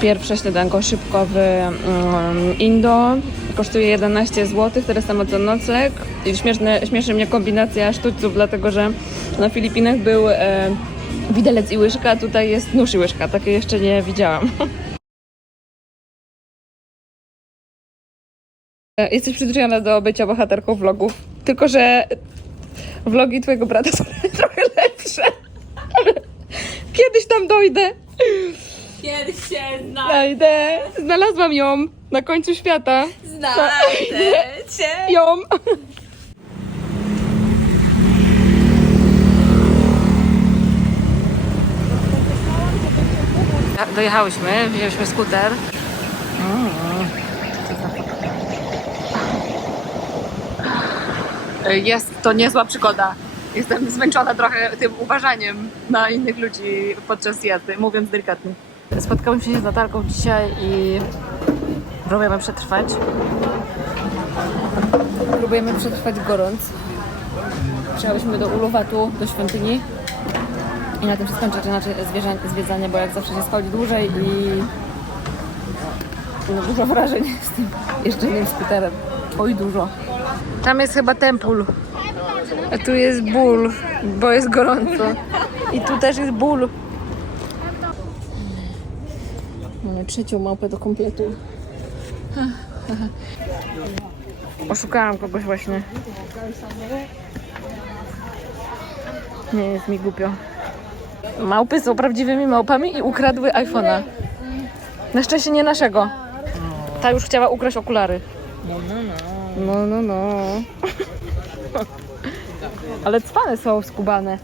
Pierwsze śniadanko szybko w um, Indo kosztuje 11 zł, tyle samo co nocleg. I śmieszne, śmieszy mnie kombinacja sztućców, dlatego że na Filipinach był e, widelec i łyżka, a tutaj jest nóż i łyżka. Takie jeszcze nie widziałam. Jesteś przyzwyczajona do bycia bohaterką vlogów, tylko że vlogi twojego brata są trochę lepsze. Kiedyś tam dojdę. Zna... Znajdę. Znalazłam ją na końcu świata. znajdę cię. Ją. Dojechałyśmy, wzięliśmy skuter. Jest to niezła przygoda. Jestem zmęczona trochę tym uważaniem na innych ludzi podczas jazdy, mówiąc delikatnie. Spotkałyśmy się z Natalką dzisiaj i próbujemy przetrwać. Próbujemy przetrwać gorąc. Przyjechałyśmy do Uluwatu, do świątyni. I na tym się skończy inaczej zwiedzanie, bo jak zawsze się schodzi dłużej i no, dużo wrażeń z tym jeżdżeniem skuterem. Oj, dużo. Tam jest chyba tempul. A tu jest ból, bo jest gorąco. I tu też jest ból. Mamy trzecią małpę do kompletu. Oszukałam kogoś właśnie. Nie jest mi głupio. Małpy są prawdziwymi małpami i ukradły iPhone'a. Na szczęście nie naszego. Ta już chciała ukraść okulary. No, no, no. Ale cwane są skubane.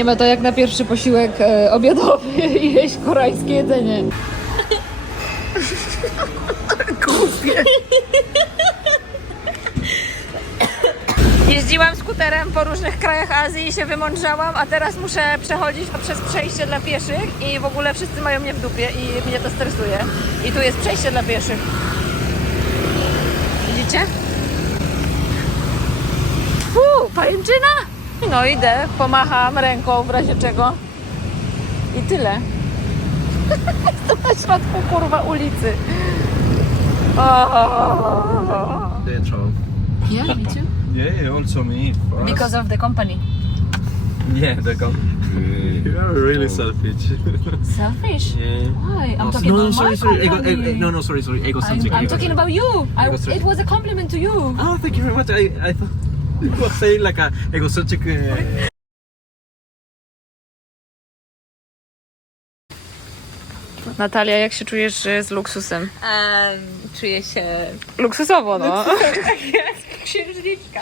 Nie ma to jak na pierwszy posiłek e, obiadowy jeść koreańskie jedzenie. Głupie. Jeździłam skuterem po różnych krajach Azji i się wymądrzałam, a teraz muszę przechodzić przez przejście dla pieszych i w ogóle wszyscy mają mnie w dupie i mnie to stresuje. I tu jest przejście dla pieszych. Widzicie? Fu, pajęczyna! No idę, pomacham ręką w razie czego. I tyle. to na środku kurwa ulicy. O. Det tror jeg. Yeah, me too. Yeah, also me. for us. Because of the company. Yeah, they come. You are really selfish. Selfish? yeah. Why? I'm Oh, talking no, about sorry, my sorry. Ego, company. no, no, sorry, sorry. I'm, Egocentric. I'm talking about you. I, it was a compliment to you. Oh, thank you very much. I, I thought saying like egocentric. Natalia, jak się czujesz z luksusem? Em, czuję się Luksusowo, no. księżniczka.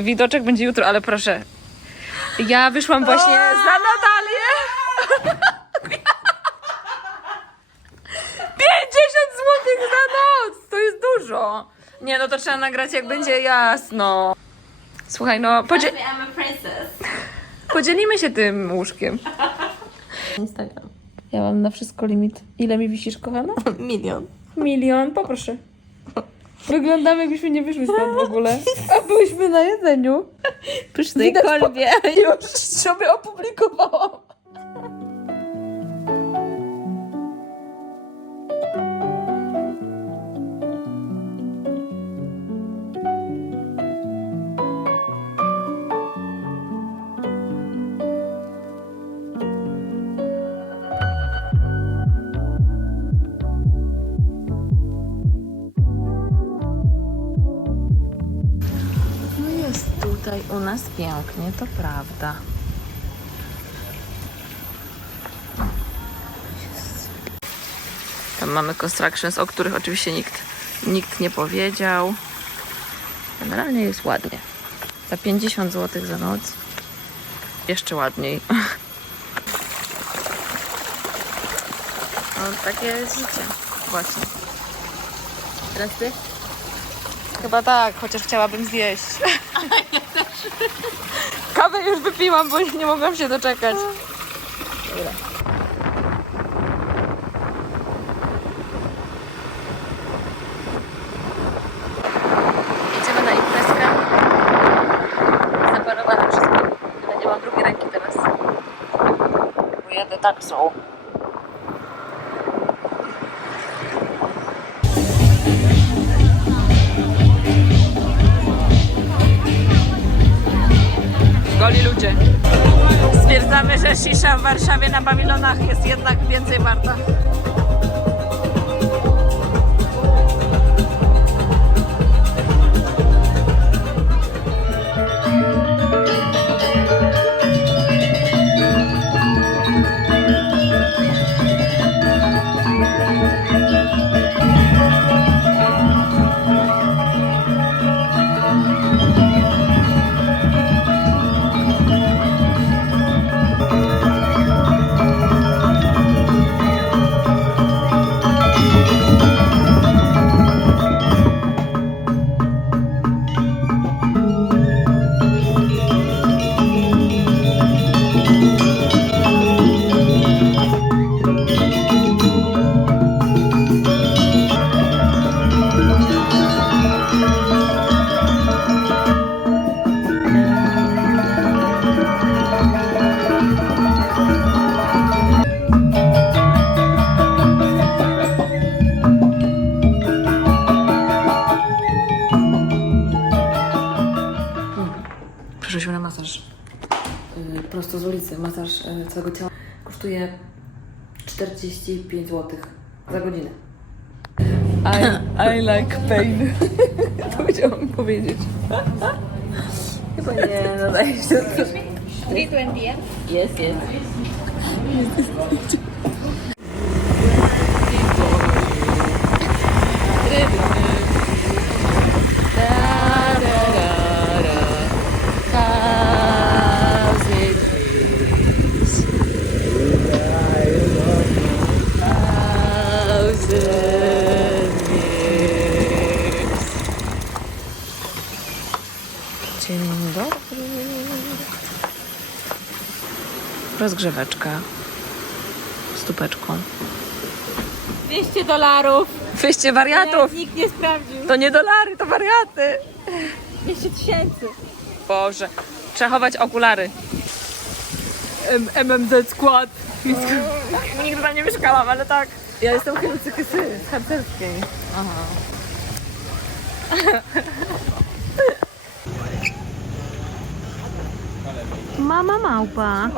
Widoczek będzie jutro, ale proszę. Ja wyszłam właśnie za Natalię. 50 zł za noc! To jest dużo. Nie, no to trzeba nagrać jak będzie jasno. Słuchaj, no podzie- I'm a princess. podzielimy się tym łóżkiem. Instagram. Ja mam na wszystko limit. Ile mi wisisz, kochana? Milion. Milion, poproszę. Wyglądamy jakbyśmy nie wyszły stąd w ogóle. A byliśmy na jedzeniu. Pysznej Widać po- kolbie. Już sobie opublikowałam. Nas pięknie, to prawda. Tam mamy constructions, o których oczywiście nikt, nikt nie powiedział. Generalnie jest ładnie. Za 50 zł za noc. Jeszcze ładniej. No takie jest życie. Właśnie. Teraz ty? Chyba tak, chociaż chciałabym zjeść. Kawę już wypiłam, bo nie mogłam się doczekać. Dobra. Idziemy na imprezkę. Zaparowana wszystko. Ale nie mam drugiej ręki teraz. Bo jadę taksą. Że shisha w Warszawie na pawilonach jest jednak więcej warta. 45 zł za godzinę. I, I like pain. to chciałam powiedzieć. Chyba nie nadaje się to. 320 Jest, jest. Dzień Rozgrzeweczka z tupeczką. 200 dolarów. Wyjście wariatów! Nikt nie sprawdził. To nie dolary, to wariaty! 200 tysięcy. Boże, trzeba chować okulary. MMZ skład. Nigdy tam nie mieszkałam, ale tak. Ja jestem Helcykysy z harcerskiej. Aha. Mama małpa.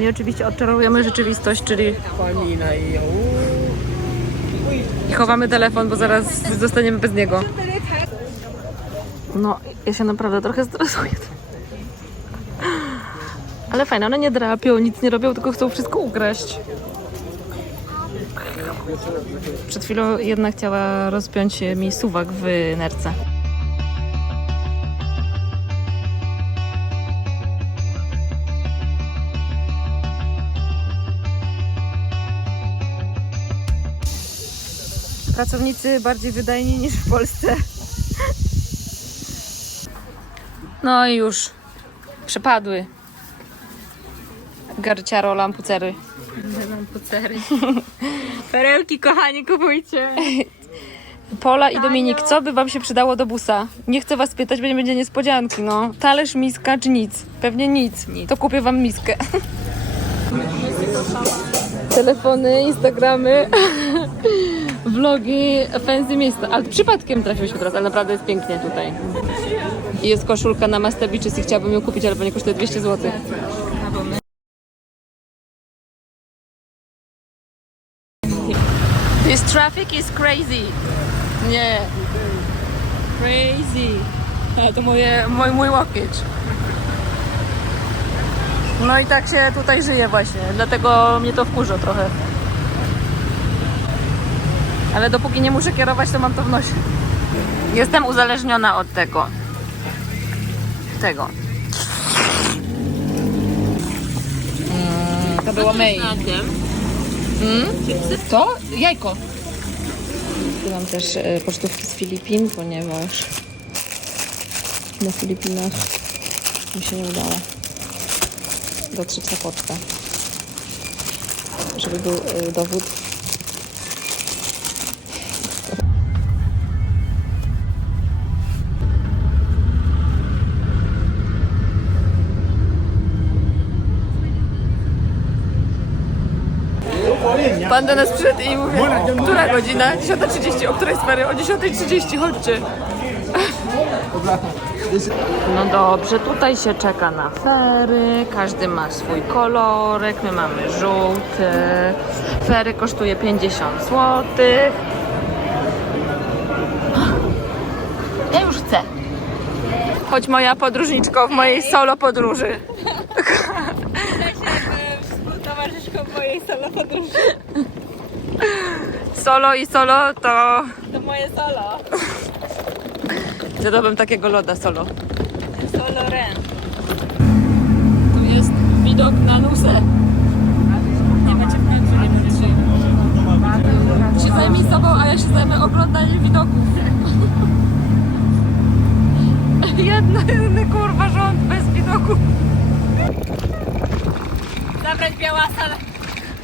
I oczywiście odczarowujemy rzeczywistość, czyli i chowamy telefon, bo zaraz zostaniemy bez niego. No, ja się naprawdę trochę stresuję. Ale fajne, one nie drapią, nic nie robią, tylko chcą wszystko ukraść. Przed chwilą jedna chciała rozpiąć mi suwak w nerce. Pracownicy bardziej wydajni niż w Polsce. No i już. Przepadły. Garciaro lampucery. Lampucery. Perełki, kochani, kupujcie. Pola i Dominik, co by wam się przydało do busa? Nie chcę was pytać, bo nie będzie niespodzianki, no. Talerz, miska czy nic? Pewnie nic. To kupię wam miskę. Telefony, Instagramy, vlogi, fancy miejsca. Ale przypadkiem trafiłyśmy teraz, ale naprawdę jest pięknie tutaj. I jest koszulka na Master Beaches i chciałabym ją kupić, ale pewnie kosztuje 200 zł. This traffic is crazy. Nie. Crazy. A, to moje, mój, mój łokieć. No i tak się tutaj żyje właśnie, dlatego mnie to wkurza trochę. Ale dopóki nie muszę kierować, to mam to w nosie. Jestem uzależniona od tego. Tego. Mm, to było May. Na tym. Mm? To? Jajko. Zbieram też e, pocztówki z Filipin, ponieważ na Filipinach mi się nie udało dotrzeć na pocztę. Żeby był e, dowód. Pan do nas przyszedł i mówi, która godzina? 10.30, o której sprawie? O 10.30, chodźcie. No dobrze, tutaj się czeka na fery, każdy ma swój kolorek, my mamy żółty. Fery kosztuje 50 zł. Ja już chcę. Chodź moja podróżniczko w mojej solo podróży. Mojej solo podróży. Solo i solo to To moje solo. zjadłabym takiego loda solo. Solo Ren. Tu jest widok na Nusę. Nie macie w końcu, nie. Się zajmij sobą, a ja się zajmę oglądaniem widoków. Jedny kurwa rząd bez widoku. Zabrać białasa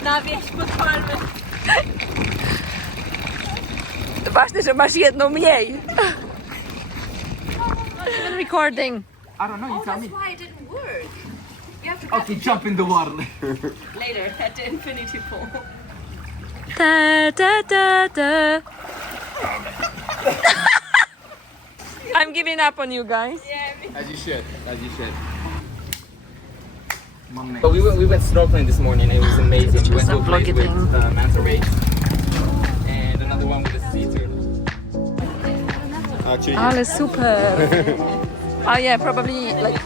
na wieś pod palmy. Ważne, że masz jedną mniej. Recording. I don't know, you tell me. why it didn't work. You have to Okay, jump in the water. later at the infinity pool. Ta, ta, ta, ta. I'm giving up on you guys. As you should. As you should. But we went, we went snorkeling this morning. It was amazing. We went to a place with uh, manta rays and another one with a sea turtle. Ale super. Oh yeah, probably like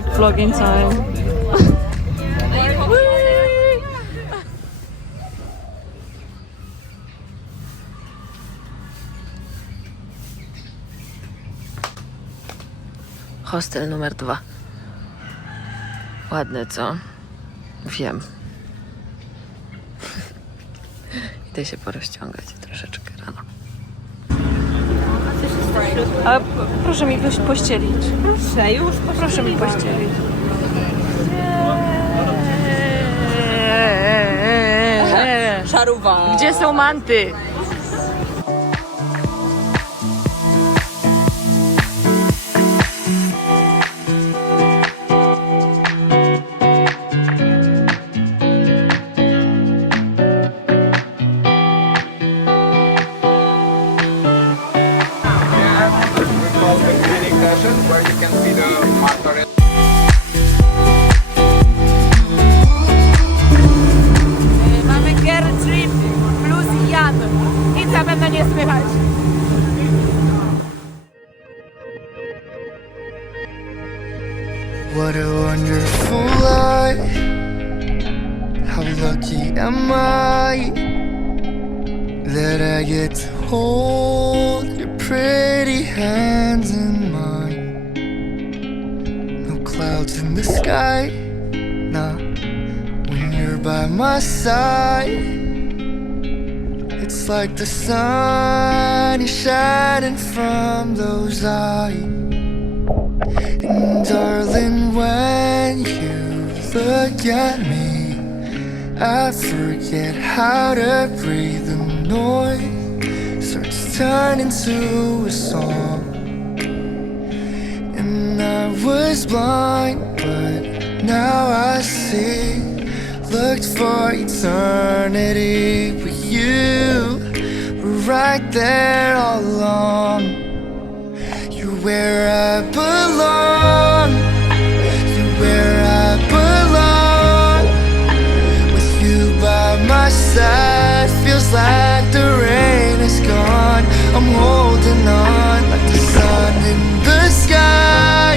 dark vlogging time. Hostel numer dwa. Ładne, co? Wiem. Idę się porozciągać troszeczkę rano. A p- proszę mi poś- pościelić. Proszę, już Proszę mi pościelić. Szaruwa. Gdzie są manty? Where you can see when you look at me, I forget how to breathe. The noise starts turning to a song. And I was blind, but now I see Looked for eternity but you. We're right there all along. You're where I belong. Like the rain is gone. I'm holding on like the sun in the sky,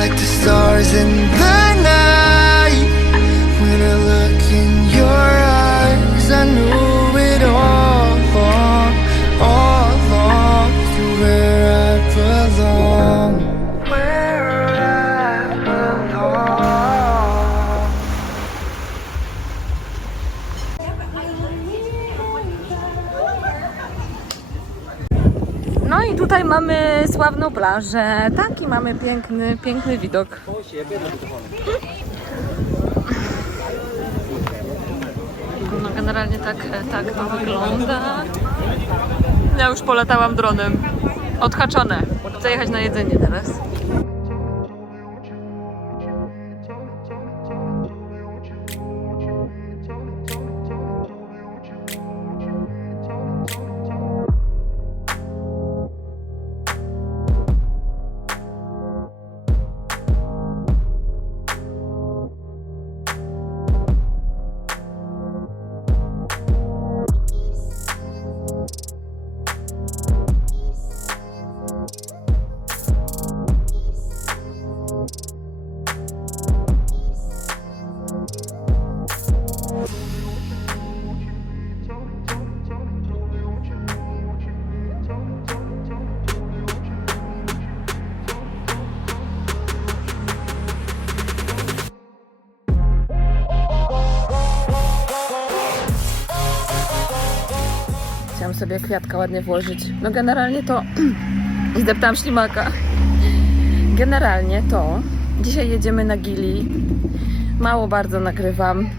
like the stars in the plażę. Taki mamy piękny, piękny widok. No generalnie tak, tak to wygląda. Ja już polatałam dronem. Odhaczone. Chcę jechać na jedzenie teraz. Sobie kwiatka ładnie włożyć. No generalnie to... Zdeptałam ślimaka. Generalnie to... Dzisiaj jedziemy na Gili. Mało bardzo nagrywam.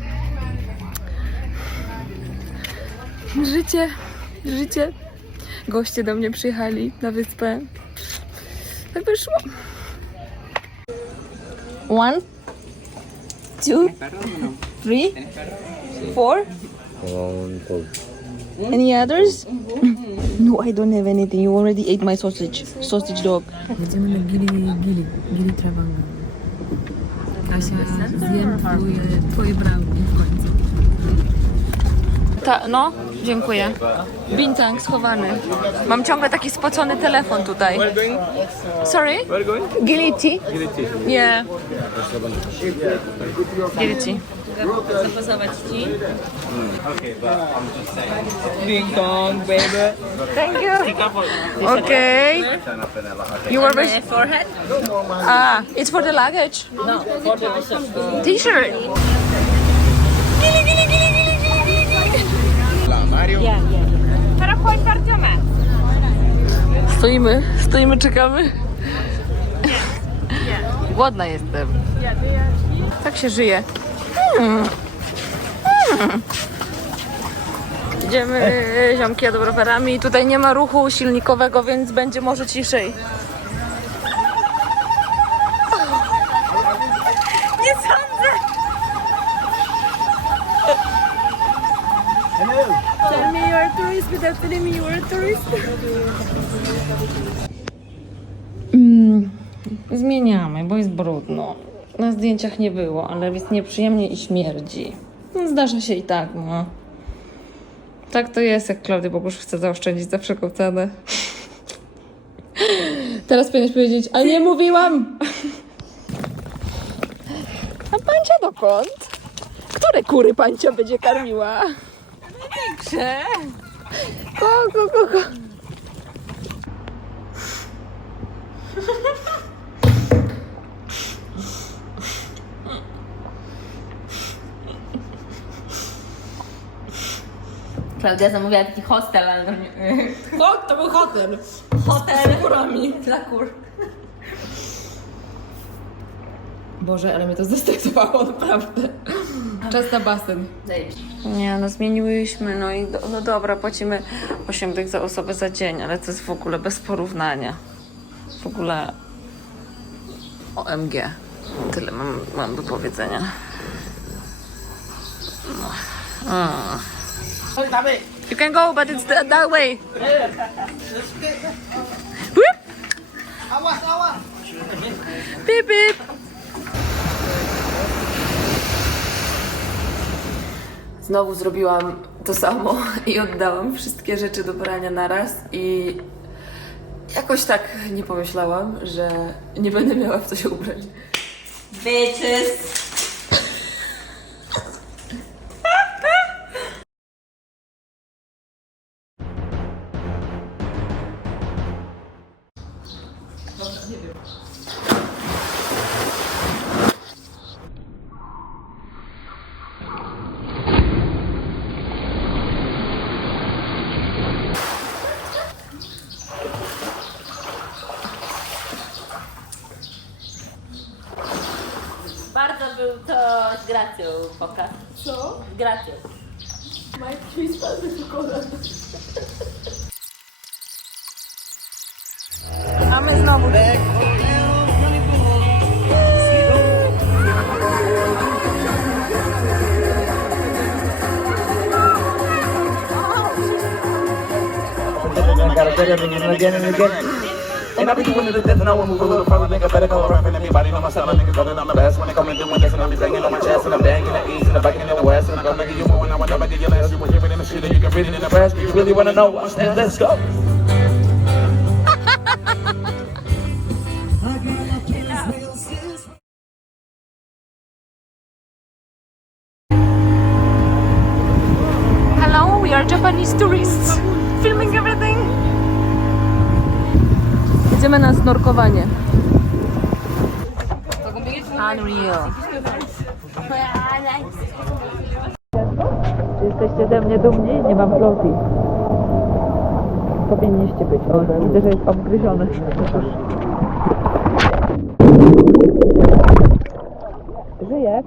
Życie, życie. Goście do mnie przyjechali na wyspę. Tak wyszło. One, two, three, four. Any others? No, I don't have anything. You already ate my sausage. Sausage dog. Jedziemy na Gili, Gili, Gili Trawanga. Kasia, zjem twoje, twoje brownie w końcu. Ta, no, dziękuję. Bincang schowany. Mam ciągle taki spocony telefon tutaj. Sorry? Where going? Giliti? Yeah. Ci. Ding dong, baby. Thank you. Okay. You were very... Forehead? Ah, it's for the luggage. No, for the T-shirt. Gili, gili, gili, gili. Stoimy, stoimy, czekamy. Głodna jestem. Tak się żyje. Mm. Mm. Idziemy, ziomki jadą rowerami. Tutaj nie ma ruchu silnikowego, więc będzie może ciszej. Nie sądzę! Tell me you're a tourist without telling me you're a tourist. Mm, zmieniamy, bo jest brudno. Na zdjęciach nie było, ale jest nieprzyjemnie i śmierdzi. No, zdarza się i tak, no. Tak to jest, jak Klaudia Bogusz chce zaoszczędzić za wszelką cenę. Teraz powinieneś powiedzieć, a nie mówiłam! A pancia dokąd? Które kury pancia będzie karmiła? Największe. Kogo, kogo? Klaudia zamówiła taki hostel, ale to nie... No, to był hotel. Hotel Z kurami. dla kur. Boże, ale mnie to zestresowało, naprawdę. Czas na basen. Nie, no zmieniłyśmy, no i do, no dobra, płacimy 8 dych za osobę za dzień, ale to jest w ogóle bez porównania. W ogóle OMG. Tyle mam, mam do powiedzenia. You can go, but it's that, that way. Whoop. Beep, beep. Znowu zrobiłam to samo i oddałam wszystkie rzeczy do prania naraz i jakoś tak nie pomyślałam, że nie będę miała w co się ubrać. Bitches. To z gracją pokaz. Co? Z gracją. A my znowu. I gotta better than you again and again. And I be doing it to death and I won't move a little further. Think I better go around and everybody know myself. I nigga better than the best. When they come and doing this and I'm banging on my chest and I'm banging the east and the back and the west. And I'm gonna give you more and I will never give you less. You will hear it in the shit and you can read it in the press. You really wanna know what's that? Let's go. Hello, we are Japanese tourists. Idziemy na snorkowanie. Unreal. Czy jesteście ze mnie dumni? Nie mam floty. Powinniście być. O, widzę, że jest obgryziony. Żyje.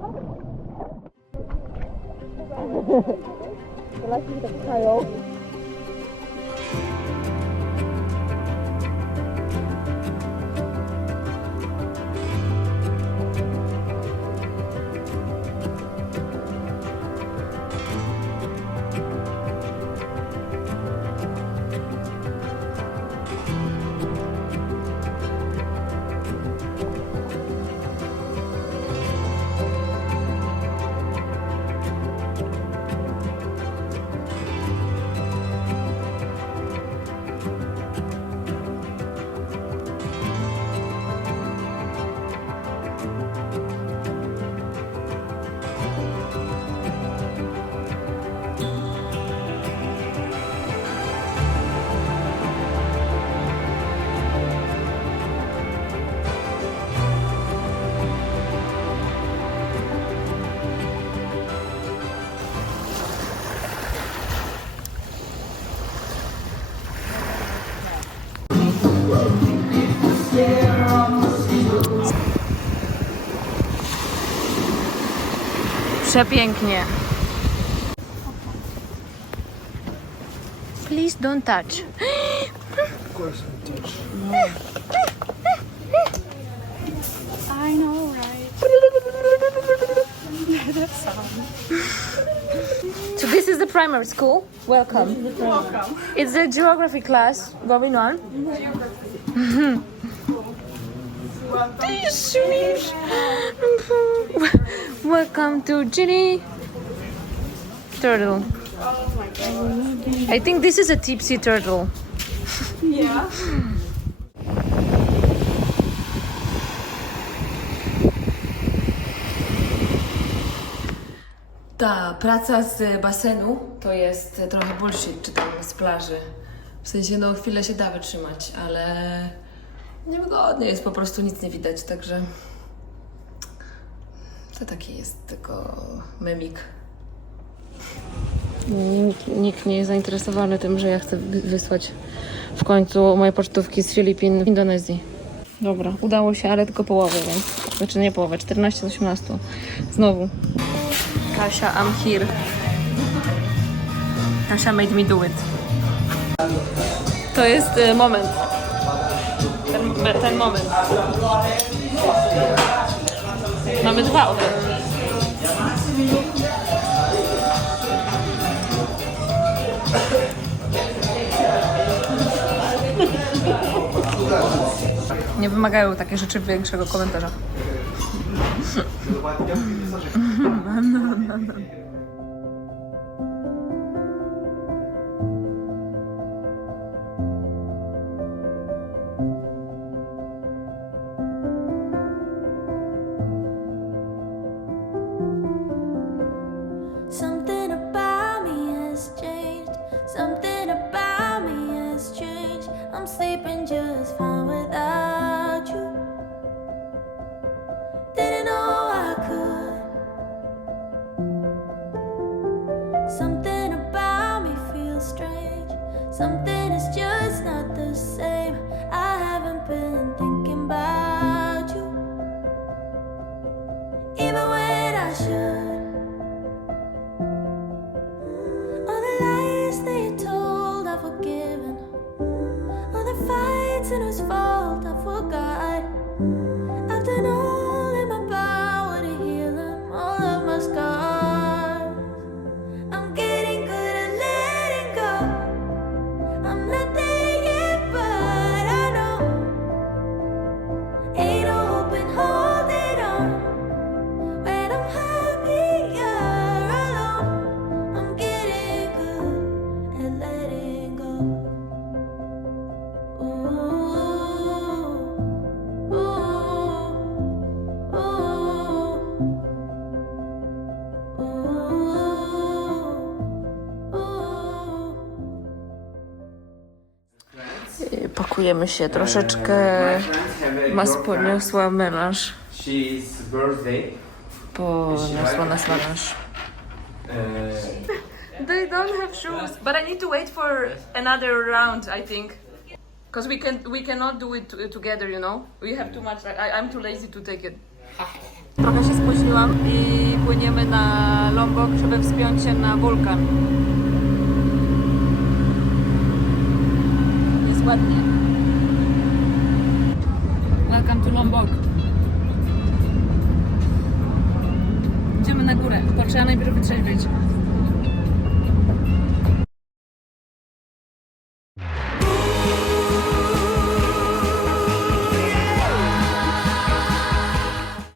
Przepięknie. Please don't touch. So this is the primary school. Welcome. Welcome. It's the geography class going on. This is- Welcome to Ginny Turtle. I think this is a tipsy turtle. Ta praca z basenu to jest trochę bullshit, czy tam z plaży. W sensie, no chwilę się da wytrzymać, ale niewygodnie jest, po prostu nic nie widać, także to taki jest tylko memik. Nikt, nikt nie jest zainteresowany tym, że ja chcę wy- wysłać w końcu moje pocztówki z Filipin w Indonezji. Dobra, udało się, ale tylko połowę, więc... Znaczy nie połowę, 14 z 18. Znowu. Kasia, I'm here. Kasia made me do it. To jest y, moment. Ten, ten moment. Mamy dwa oferty. Nie wymagają takie rzeczy większego komentarza. No, no, no, you Pakujemy się troszeczkę. Mas poniosła melanż. Poniosła nas melanż. They don't have shoes, but I need to wait for another round, I think. Because we can we cannot do it together, you know. We have too much. I, I'm too lazy to take it. Trochę się spóźniłam i płyniemy na Lombok, żeby wspiąć się na wulkan. Jest ładnie. Welcome to Lombok. Idziemy na górę, bo trzeba najpierw wytrzeźwieć.